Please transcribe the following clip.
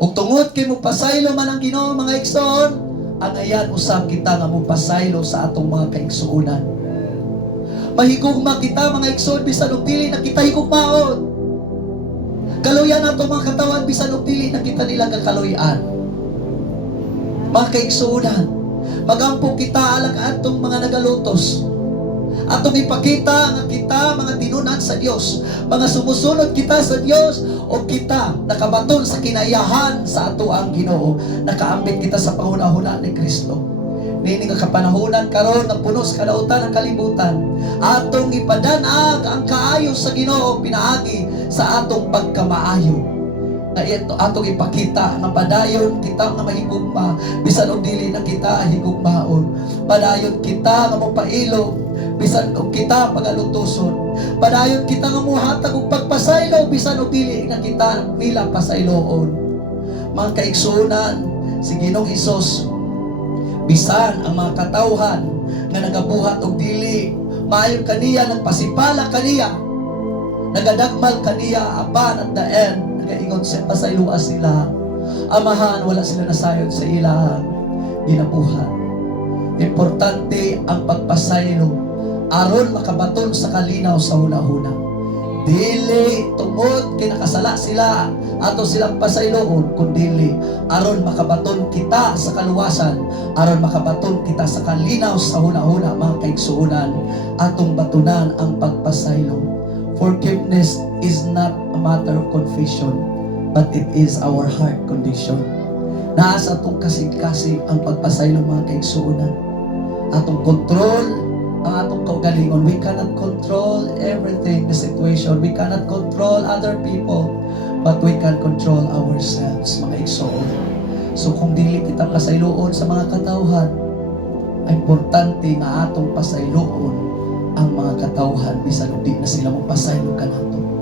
Ug tungod kay mupasaylo man ang Ginoo mga igsoon, ang ayan usab kita nga mupasaylo sa atong mga kaigsuonan. Mahigugma kita mga igsoon bisan og dili na kita higugmaon. Kaluyan atong mga katawan bisan og dili na kita nila kakaluyan. Mga kaigsuonan, magampo kita alang atong mga nagalutos. Atong ipakita nga kita mga tinunan sa Dios, mga sumusunod kita sa Dios, o kita nakabaton sa kinayahan sa ato ang Ginoo, nakaambit kita sa panghuna-huna ni Kristo. Nini nga kapanahunan karon nga puno sa kadautan ang kalibutan, atong ipadanag ang kaayo sa Ginoo pinaagi sa atong pagkamaayo. Na ito atong ipakita nga padayon kita nga mahigugma bisan og dili na kita higugmaon. Padayon kita nga mopailo bisan og kita pagalutuson. Padayon kita nga mohatag og pagpasaylo bisan og dili na kita nila pasayloon. Mga kaigsuonan, si Ginoong Hesus, bisan ang mga katawhan nga nagabuhat og dili maayo kaniya, nagpasipala kaniya, nagadagmal kaniya, apan at the end nagaingon siya pasayloa sila. Amahan, wala sila nasayod sa ilang ginabuhat. Importante ang pagpasaylo aron makabaton sa kalinaw sa hunahuna. Dili tungod kay nakasala sila ato silang pasayloon, kundi aron makabaton kita sa kaluwasan, aron makabaton kita sa kalinaw sa hunahuna. Mga kaigsuonan, atong batunan ang pagpasaylo. Forgiveness is not a matter of confession, but it is our heart condition. Nasa atong kasing-kasing ang pagpasaylo mga kaigsuonan. Atong control ang atong kaugalingon. We cannot control everything, the situation. We cannot control other people, but we can control ourselves, mga igsoon. So kung dili kita pasayloon sa mga katawhan, importante nga atong pasayloon ang mga katawhan bisan di na sila mo pasaylo kanato.